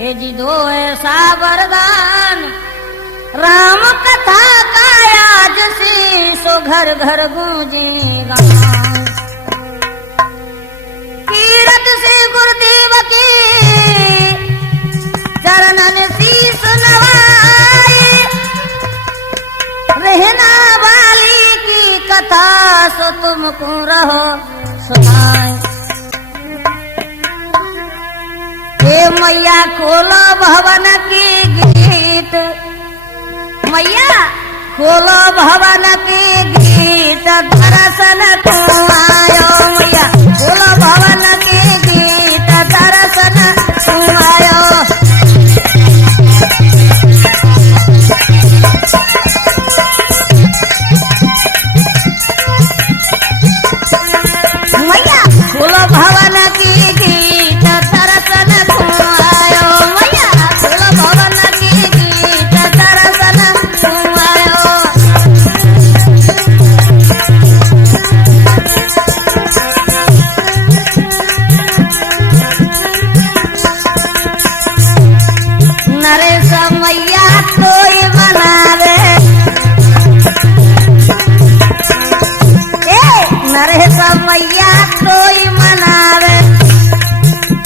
हे जी दो ऐसा वरदान राम कथा का आज से सो घर घर गूंजेगा। कीरत से गुरुदेव के चरणन शीस नवाए, रहना वाली की कथा सो तुमको रहो सुनाए। हे मैया खोलो भवन की गेट, मैया खोलो भवन की गेट दर्शन को आयो। मैया खोलो भवन की गेट दर्शन को आयो। मैया खोलो भवन की गेट दर्शन को आयो। मैया खोलो भवन की गेट दर्शन को आयो। नरेश मैया कोई मनावे, नरेश मैया कोई मनावे,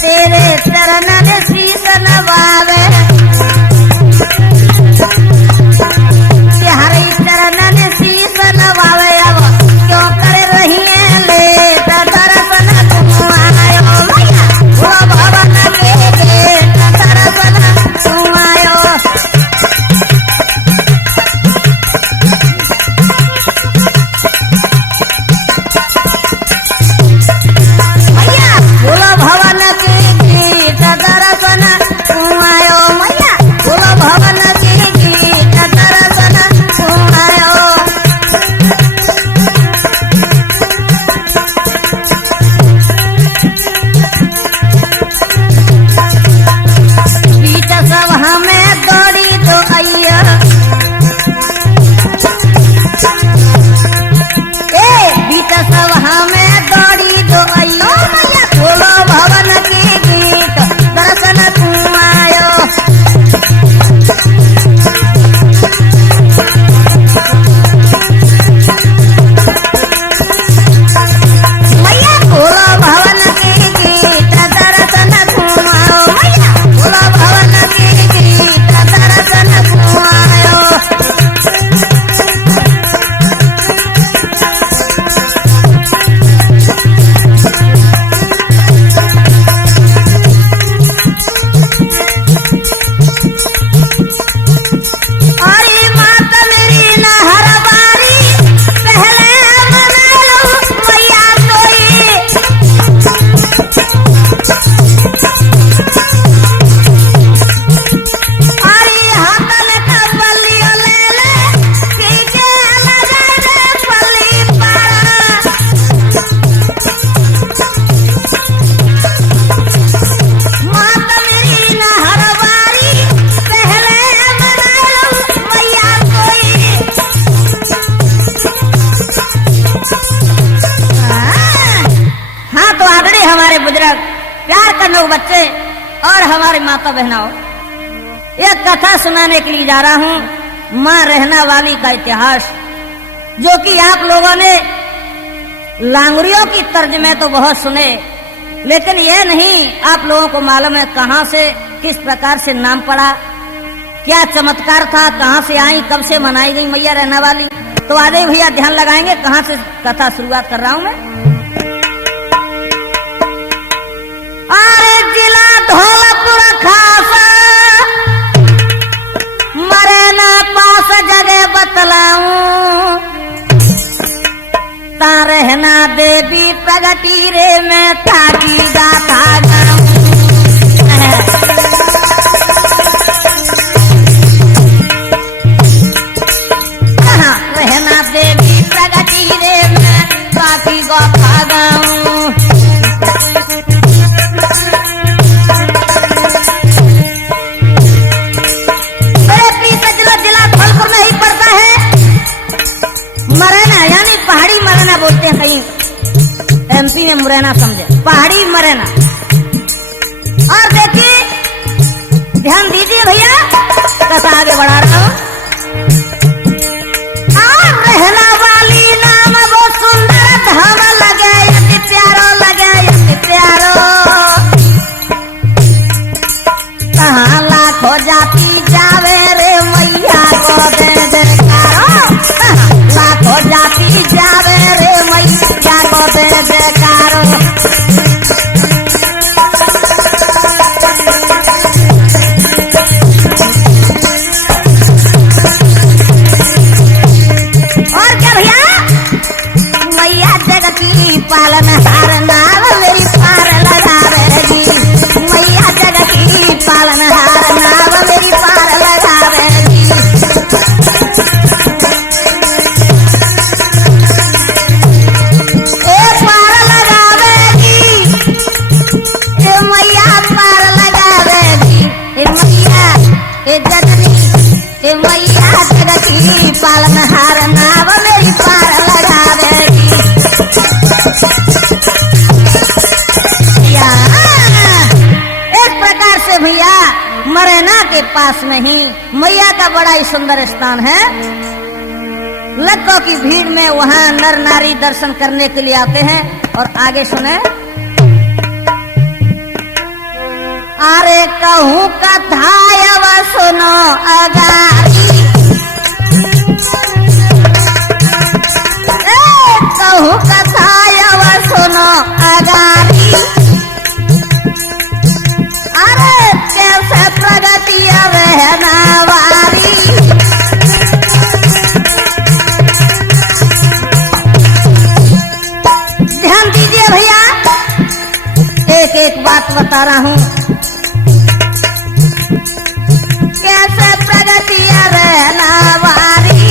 तेरे चरणन शीस नवावे। हरि चरणन शीस नवावे, अब क्यों कर रही है लेट दर्शन तुम आयो। मैया वो भवन के गेट दर्शन तुम आयो। मैया बोलो भवन के गेट दर्शन तुम आयो। मैया बोलो भवन के गेट दर्शन तुम आयो। बीच सब हमें दौड़ी तो अय्या, बीच सब हमें दौड़ी तो अय्या। मैया खोलो भवन की गेट दर्शन तुम आयो। मैया खोलो भवन की गेट दर्शन तुम आओ। मैया खोलो भवन की गेट दर्शन तुम आयो। अरे माता मेरी न हर बारी पहले मना लो मैया सोई। अरे हाथन का बलियो ले ले, पीछे लगा दे पल्ली पारा। माता मेरी न हर बारी पहले मना लो मैया कोई। हाँ तो आदरणीय हमारे बुजुर्ग, प्यार करने को बच्चे और हमारे माता बहनों, एक कथा सुनाने के लिए जा रहा हूँ, माँ रहना वाली का इतिहास, जो कि आप लोगों ने लांगुरियों की तर्जमे तो बहुत सुने, लेकिन यह नहीं आप लोगों को मालूम है कहाँ से किस प्रकार से नाम पड़ा, क्या चमत्कार था, कहाँ से आई, कब से मनाई गई मैया रहना वाली। तो आगे भैया ध्यान लगाएंगे कहाँ से कथा शुरुआत कर रहा हूँ मैं। अरे जिला धौलपुर खासा मरेना पास जगह बतलाऊं, ता रहना देवी प्रगति रे मैं ताकी गाथा गाऊं। कहाँ रहना देवी प्रगति रे मैं ताकी गाथा गाऊं। मेरे पीछे जिला धौलपुर में ही पड़ता है। मरेना यानी पहाड़ी मरेना बोलते हैं, कहीं एमपी में मुरैना समझे, पहाड़ी मरेना। ध्यान दीजिए भैया, कथा आगे बढ़ा रहा हूं। रहना वाली नाम वो सुंदर धाम लगे, यति प्यारो लगे, यति प्यारो। कहाँ लाखों जाति जावे रे मैया को दे जयकारो, लाखों जाति जावे रे मैया को दे जयकारो। और क्या भैया, मैया जगत की पालनहार नाव मेरी पार लगावेगी, मैया जगत की पालनहार नाव मेरी पार लगावेगी। ए पार लगावेगी, ए मैया पार लगावेगी, ए मैया ए जननी, ए मैया जगत की पालनहार नाव मेरी पार लगावेगी। इस प्रकार से भैया मरैना के पास नहीं, मैया का बड़ा ही सुंदर स्थान है। लाखों की भीड़ में वहां नर नारी दर्शन करने के लिए आते हैं। और आगे सुने, अरे कहूँ कथा अब सुनो अगारी, कहूँ कथा अब सुनो अगारी। अरे कैसे प्रगति रहना वारी, ध्यान दीजिए भैया, एक एक बात बता रहा हूं। कैसे प्रगति रहना वारी,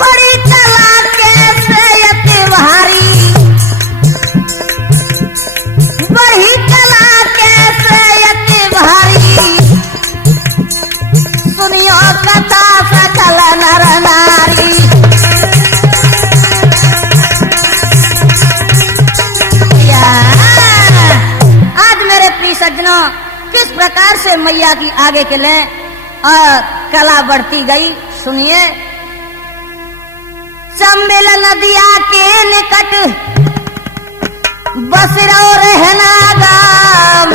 बड़ी कला कैसे यति भारी, बड़ी कला कैसे यति भारी। सुनियो कथा सकल नर नारी। आज मेरे प्रिय सज्जनों, किस प्रकार से मैया की आगे के ले कला बढ़ती गई, सुनिए। चंबेल नदिया के निकट बसरो रहना गाम,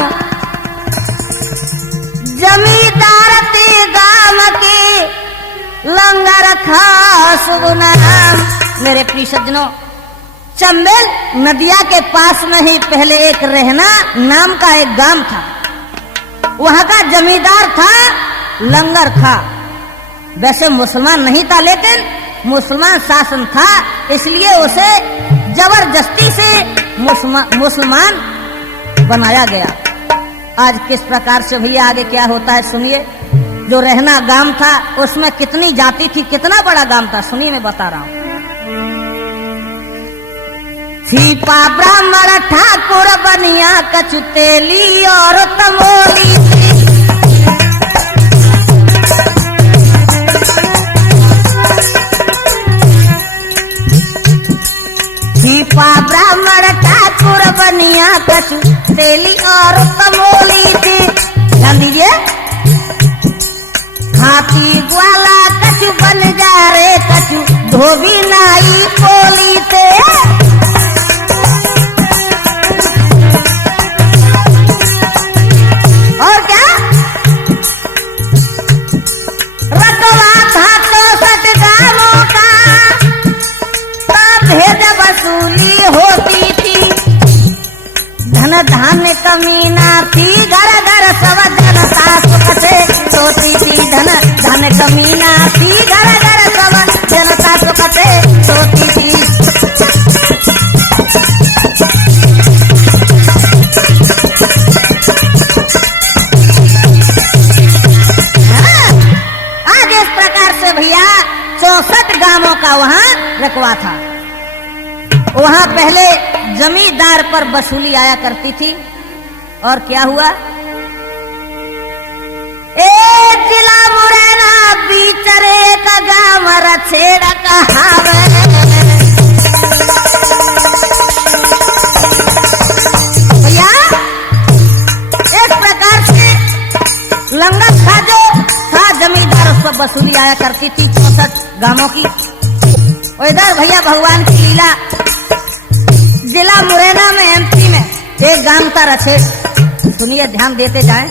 जमींदार ते गाम के लंगर खास नाम। मेरे प्रिय सज्जनों, चंबेल नदिया के पास में ही पहले एक रहना नाम का एक गांव था। वहां का जमींदार था लंगर खा। वैसे मुसलमान नहीं था, लेकिन मुसलमान शासन था, इसलिए उसे जबरदस्ती से मुसलमान बनाया गया। आज किस प्रकार से भैया आगे क्या होता है सुनिए। जो रहना गांव था उसमें कितनी जाति थी, कितना बड़ा गांव था, सुनिए मैं बता रहा हूं। सीपा ब्राह्मण ठाकुर बनिया कचुतेली और तमोली, सीपा ब्राह्मण ठाकुर बनिया कचुतेली और तमोली थी। ध्यान दीजिए, हाथी ग्वाला कछु बन जा रे, कछु धोबी नाई पोली थे। और क्या रतवा था तो सट गांवों का, तब भेद वसूली होती थी। धन धान्य कमी ना थी, घर घर सब जनता सुख से सोती थी। धन धन कमी ना थी, घर घर सब जनता सुख से सोती थी। आज इस प्रकार से भैया 64 गांवों का वहां रकबा था। वहां पहले जमींदार पर वसूली आया करती थी। और क्या हुआ, जिला मुरैना बीचरे का गांव रछेड़ा कहावे। वसूली आया करती थी 64 गांवों की। और इधर भैया भगवान की लीला, जिला मुरैना में एमपी में एक गांव था रछेड़। सुनिए, ध्यान देते जाएं।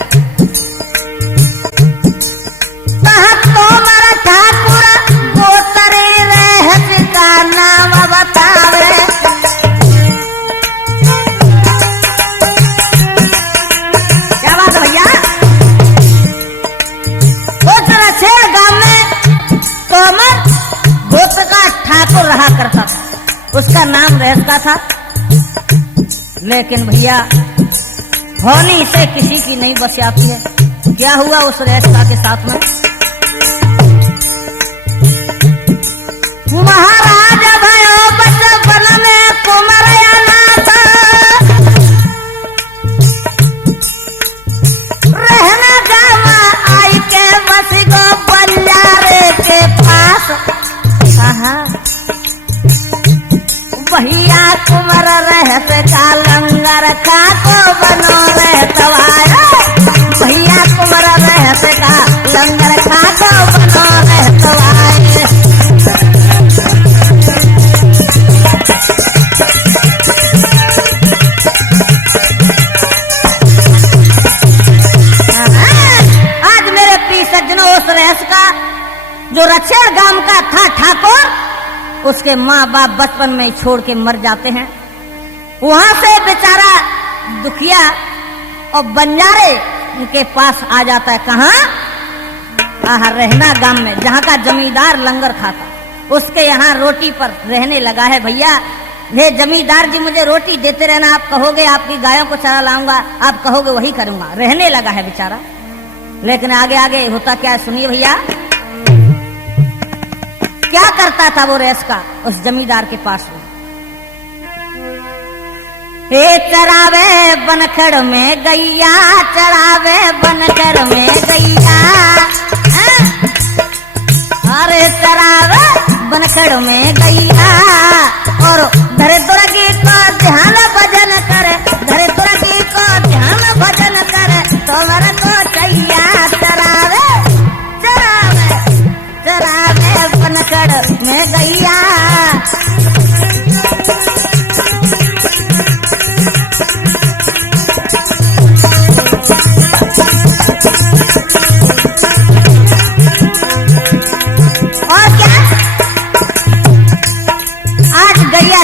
तोमर ठाकुर गोतरे रहत का नाम बतावे। क्या बात है भैया? उस रछेड़ गांव में तोमर गोत्र का ठाकुर रहा करता था, उसका नाम रहता था। लेकिन भैया होली से किसी की नहीं बस आती है। क्या हुआ उस रहस्ता के साथ में? महाराज भयो बचपन में कुमरया नाथ, रहना गावा आई के बस गो बंजारे के पास। भैया कुमर रहत का लंगर का को बनो रहतवाया। भैया कुमर रहत का लंगर का को बनो रहतवाया। आज मेरे प्रिय सज्जनों, उस रहस्य का जो रछेड़ गांव का था ठाकुर, उसके माँ बाप बचपन में छोड़ के मर जाते हैं। वहां से बेचारा दुखिया और बंजारे उनके पास आ जाता है। कहाँ? रहना गांव में, जहाँ का जमींदार लंगर खाता, उसके यहाँ रोटी पर रहने लगा है। भैया ये जमींदार जी मुझे रोटी देते रहना, आप कहोगे आपकी गायों को चरा लाऊंगा, आप कहोगे वही करूंगा। रहने लगा है बेचारा। लेकिन आगे आगे होता क्या है, सुनिए भैया। क्या करता था वो रेस का उस जमींदार के पास में? हे चरावे बनखड़ में गैया, चरावे बनखड़ में गैया। अरे चरावे बनखड़ में गैया, और धरे दुर्गी को ध्यान भजन करे, धरे दुर्गी को ध्यान भजन करे, तोमर को चैया चरावे चरावे चरावे बनखड़ में गैया।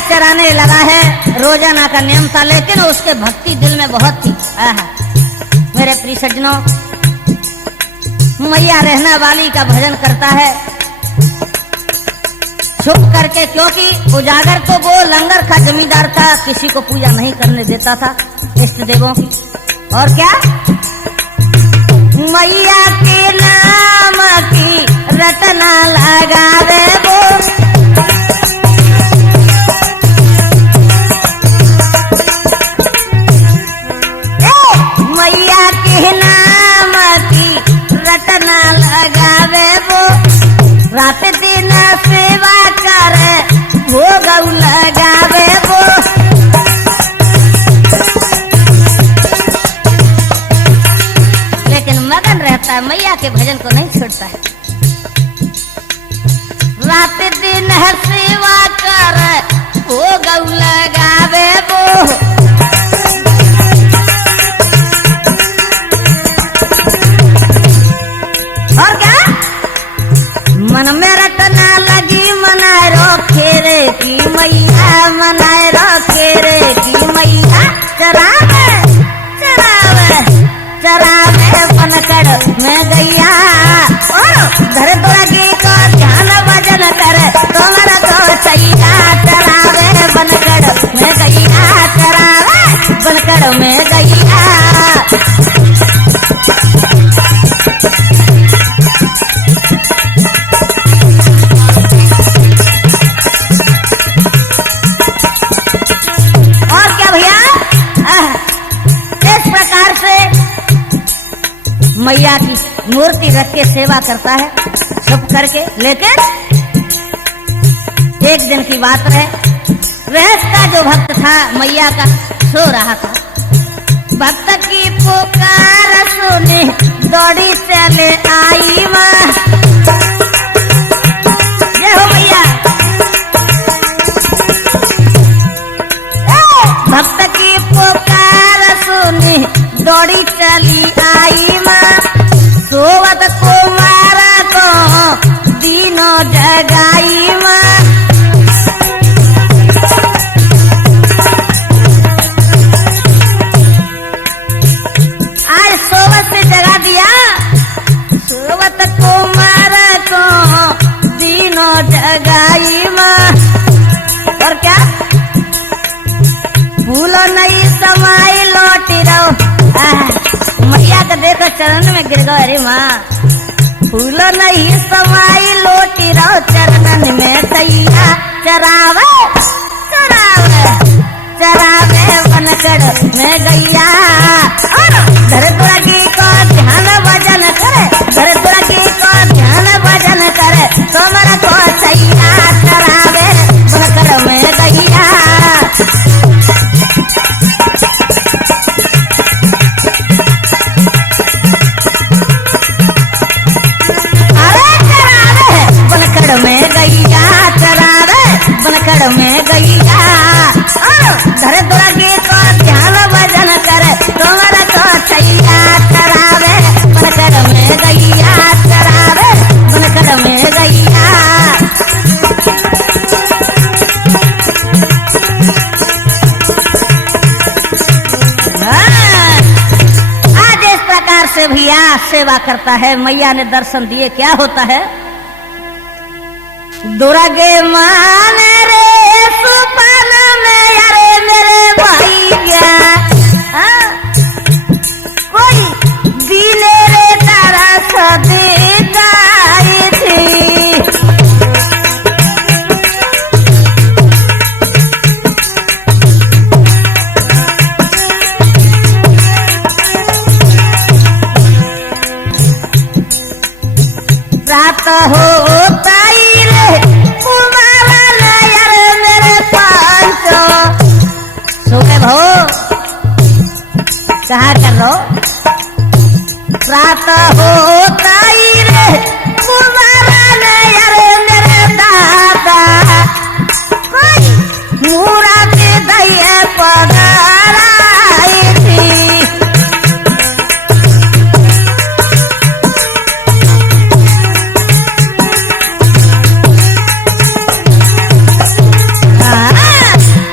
चराने लगा है, रोजाना का नियम था, लेकिन उसके भक्ति दिल में बहुत थी। मेरे प्रिय सज्जनों, मैया रहना वाली का भजन करता है छुप करके, क्योंकि उजागर तो वो लंगर का जमींदार था, किसी को पूजा नहीं करने देता था इष्ट देवों की। और क्या? मैया के नाम की रटना लगा दे वो, मैया के नाम की रटना लगावे वो, रात दिन सेवा करे भोग लगावे वो। लेकिन मगन रहता है, मैया के भजन को नहीं छोड़ता है। रात दिन सेवा करे भोग लगावे वो, और क्या? मन में रटना लगी मनाए रो खेरे की मैया, मनाए रो खेरे की मैया। चरावे चरावे चरावे बनखड़ में गैया, और धरे दुर्गी को ध्यान भजन करे, तोमर को चैया चरावे बनखड़ में गैया, चरावे बनखड़ में गैया। मैया की मूर्ति रख के सेवा करता है छुप करके। लेकिन एक दिन की बात है, रहस का जो भक्त था मैया का सो रहा था। भक्त की पुकार सुने दौड़ी चले आई माँ, दौड़ी चली आई माँ सोवत कुमार को तीनों जगाई माँ। आज सोवत से जगा दिया, सोवत कुमार को तीनों जगाई माँ। और क्या भूलो नहीं समाई लौटी रहो, मैया का देखो चरण में गिर गो। अरे माँ भूलो नहीं समाई लौटी रहो चरणन में सैया चरावे चरावे चरावे बनकड़ में गैया। घर दुर्गी को ध्यान भजन करे, घर दुर्गी को ध्यान भजन करे, तोमर को सैया चरावे बनकड़ में गैया। में गैया चरावे बनकड़ में गैया। धर दुर्गी को ध्यान भजन करे, तोमर को सैया चरावे बनकड़ में गैया चरावे बनकड़ में गैया। आज इस प्रकार से भैया सेवा करता है। मैया ने दर्शन दिए, क्या होता है? दुर्गे मान रे सुपन में अरे मेरे भैया कोई दिले रे तरस दिखाई थी। रात होता कहा कर लो। रात होता रे कुमारा ने अरे मेरे दादा कोई मूरत दैया पधाराई थी।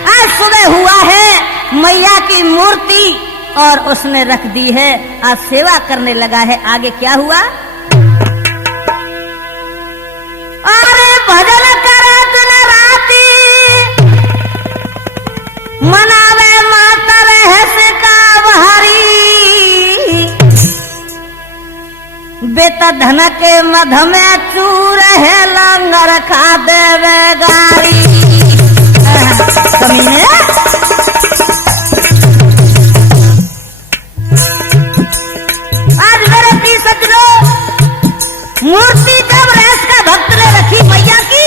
आज सुबह हुआ है मैया की मूर्ति और उसने रख दी है, आज सेवा करने लगा है। आगे क्या हुआ? अरे भजन करे दिन राती मनावे माता रहस का भारी। बेटा धन के मध में चूर है लंगर खा देवे गारी। कमीने मूर्ति जब रेस का भक्त ने रखी मैया की,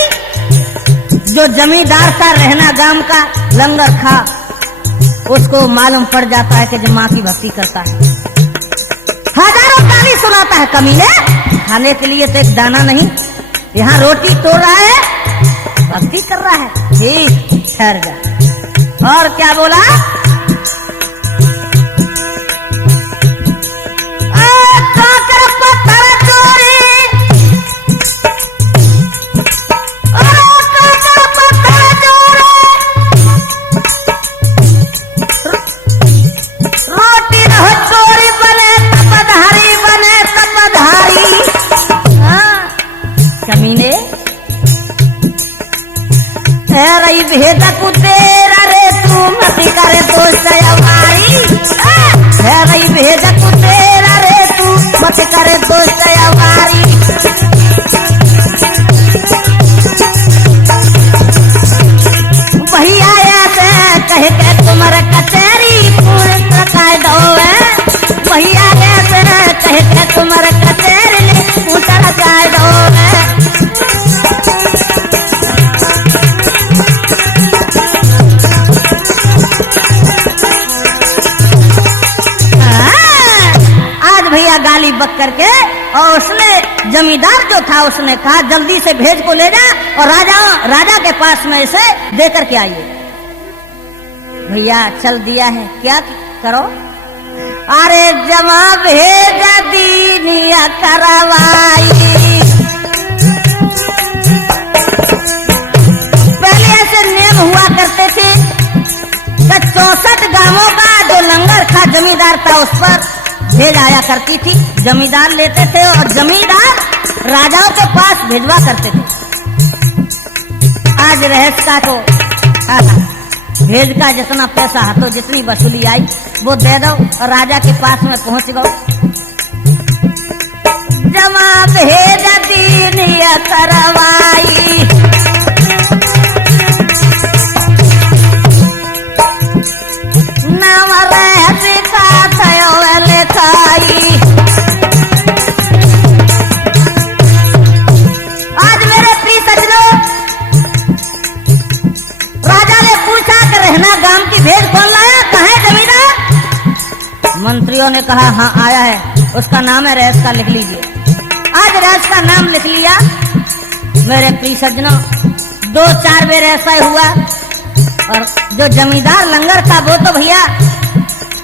जो जमींदार का रहना गांव का लंगर खा, उसको मालूम पड़ जाता है कि जो माँ की भक्ति करता है। हजारों ताली सुनाता है, कमीने खाने के लिए तो एक दाना नहीं, यहाँ रोटी तोड़ रहा है, भक्ति कर रहा है। ठीक ठहर जा। और क्या बोला? भेद कुतेरा रे तू मती करे दोस्त हमारी। रही भेद कुतेरा रे तू मत करे दोस्त हमारी। भैया ऐसे कह के तुम्हारे कचेरी पूरे प्रकार दो। भैया ऐसे कह के तुम्हारे कचेरी पूरा प्रकार दो। गाली बक करके, और उसने जमींदार जो था उसने कहा जल्दी से भेज को ले जा और राजा के पास में इसे दे करके आइए। भैया चल दिया है, क्या करो? अरे जमा भेज दीनिया करवाई। पहले ऐसे नियम हुआ करते थे कि 64 गांवों का जो लंगर था जमींदार था उस पर भेज आया करती थी। जमींदार लेते थे और जमींदार राजाओं के पास भिजवा करते थे। आज रहस्या को भेज का जितना पैसा हाथों जितनी वसूली आई वो दे दो और राजा के पास में पहुंच गो। जमा भेज दीनिया करवाई। नाम रहस्या थयो लिखाई। आज मेरे प्रिय सज्जनों, राजा ने पूछा कि रहना गांव की भेद कौन लाया, कहाँ है जमींदार? मंत्रियों ने कहा हाँ आया है, उसका नाम है रहस्या, लिख लीजिए। आज रहस्या का नाम लिख लिया। मेरे प्रिय सज्जनों, 2-4 बेर ऐसा हुआ और जो जमींदार लंगर था वो तो भैया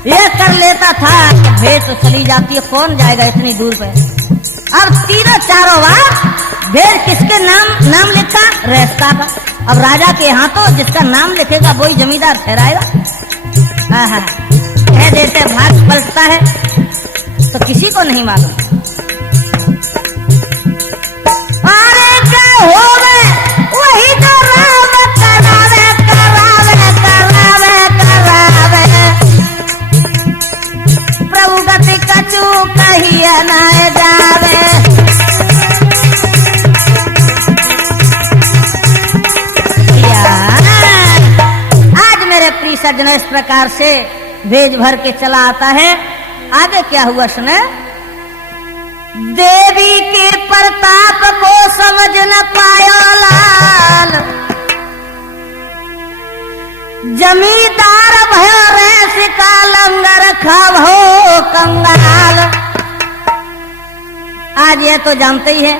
ये कर लेता था कि भेद तो चली जाती है, कौन जाएगा इतनी दूर पे। अब 3-4 बार भेद किसके नाम लिखा? रहस्या का। अब राजा के यहाँ तो जिसका नाम लिखेगा वही जमींदार ठहराएगा। कह देते भाग पलटता है तो किसी को नहीं मालूम। अरे क्या हो गए वही तो राम करावे करावे करावे करावे। प्रभु गति कछु कहिए न जावे। सज्जन इस प्रकार से भेज भर के चला आता है। आगे क्या हुआ सुने। देवी के प्रताप को समझ न पाया लाल। जमींदार भयो रहस्या लंगर खाओ कंगाल। आज ये तो जानते ही है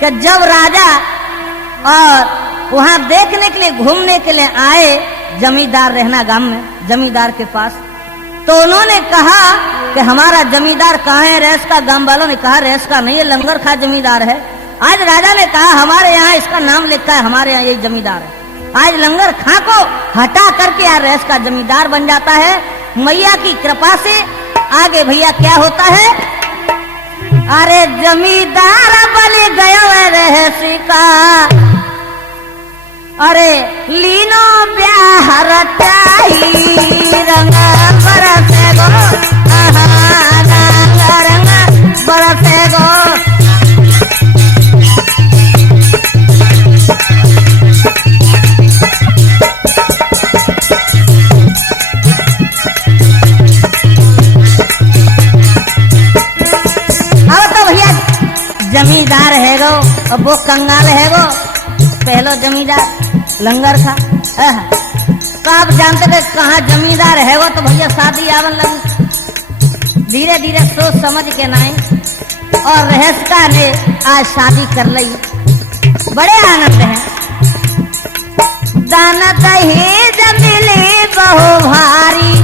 कि जब राजा और वहां देखने के लिए घूमने के लिए आए जमींदार रहना गांव में जमींदार के पास, तो उन्होंने कहा कि हमारा जमींदार कहाँ है? रहस्या गांव वालों ने कहा रहस्या नहीं है, लंगर खा जमींदार है। आज राजा ने कहा हमारे यहाँ इसका नाम लिखा है, हमारे यहाँ यही जमींदार है। आज लंगर खा को हटा करके यार रहस्या जमींदार बन जाता है। मैया की कृपा से आगे भैया क्या होता है। अरे जमींदार बन गया रहस्या। अरे लीनो प्यार चाही रंग बरसे गो। रंग बरसे गो। अब तो भैया जमींदार है गो अब वो कंगाल है गो। पहलो जमींदार लंगर था। तो आप जानते थे कहाँ जमींदार है वो तो भैया शादी आवन लगी। धीरे धीरे सोच समझ के नाई और रहस्या ने आज शादी कर ली। बड़े आनंद है। दान दहेज मिले बहु भारी।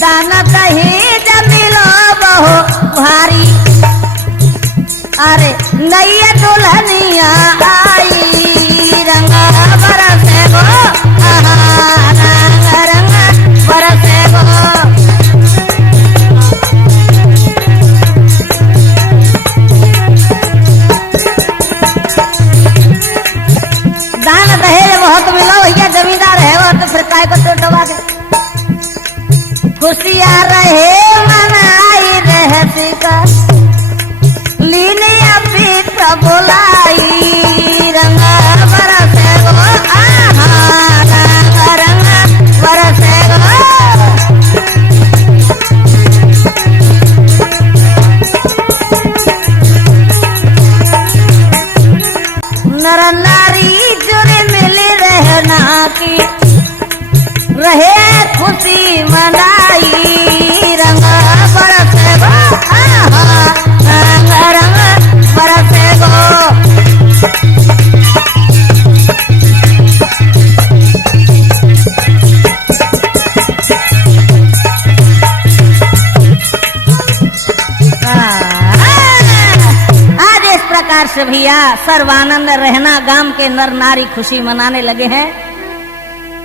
दान दहेज मिलो बहु भारी। अरे नैया दुल्हनिया आई रंग बरसे गो। रंग बरसे गो। दान दहेज बहुत मिलो भैया जमींदार है वो तो फिर काय को टोटवा के खुशियां रहे मनाई रहस्या। लीने अभी बोलाई रंग बरसे गो। रंग बरसे गो। नर नारी जुड़े मिले रहना की रहे खुशी मनाई रंग बरसे गो। रंग बरसे गो। से भैया सर्वानंद रहना गांव के नर नारी खुशी मनाने लगे हैं।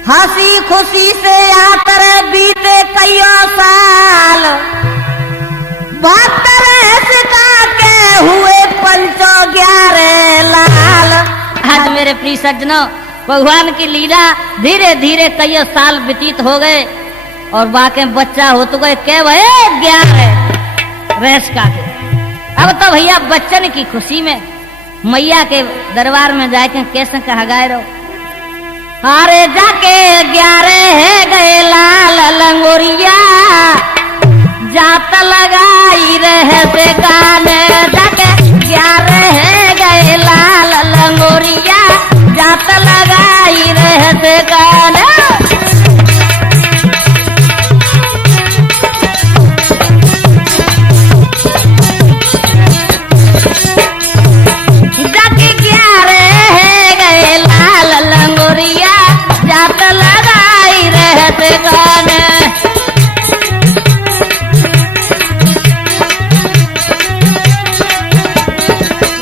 हंसी खुशी से आतर बीते कईयों साल, 72 सिका के हुए 511 लाल। आज मेरे प्रिय सज्जनों, भगवान की लीला धीरे धीरे कईयों साल व्यतीत हो गए और बाकी बच्चा हो तो गए के भय 11 रेस का के। अब तो भैया बच्चन की खुशी में मैया के दरबार में जाके कैसे कहा गाय रो, अरे जाके 11 है गए लाल लंगोरिया, जात लगाई रहे से गाने। जाके 11 है गए लाल लंगोरिया, जात लगाई रहे से गाने।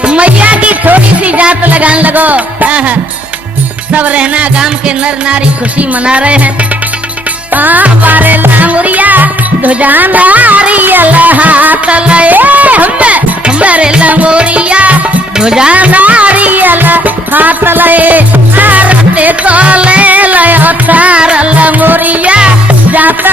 मैया की थोड़ी सी जात लगाने लगो। सब रहना गांव के नर नारी खुशी मना रहे हैं। बारे लांगुरिया ध्वजा नारियल हाथ लए, हमारे लंगोरिया ध्वजा नारियल हाथ लए। आरते तो ले लयो तार लंगोरिया, जात